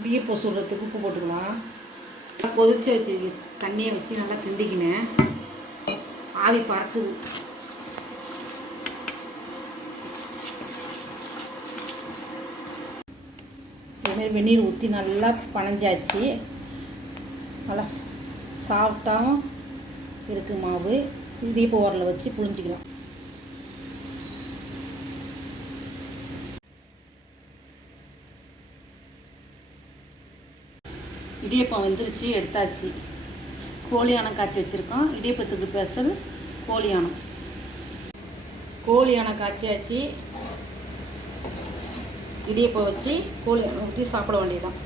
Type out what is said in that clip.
இடியப்பம் சுடுறதுக்கு உப்பு போட்டுக்கலாம். கொதிச்சு வச்சு தண்ணியை வச்சு நல்லா கிண்டிக்கினேன். ஆவி பறக்குது. இதுமாரி வெந்நீர் ஊற்றி நல்லா பனைஞ்சாச்சு. நல்லா சாஃப்டாகவும் இருக்குது மாவு. இடியப்பம் உரலில் வச்சு புழிஞ்சிக்கலாம். இடியப்பம் வந்துருச்சு, எடுத்தாச்சு. கோழியானம் காய்ச்சி வச்சுருக்கோம். இடியப்பத்துக்கு ஸ்பெஷல் கோழியானம். கோழியானம் காய்ச்சியாச்சு. இடியப்பம் வச்சு கோழியானம் ஊற்றி சாப்பிட வேண்டியதுதான்.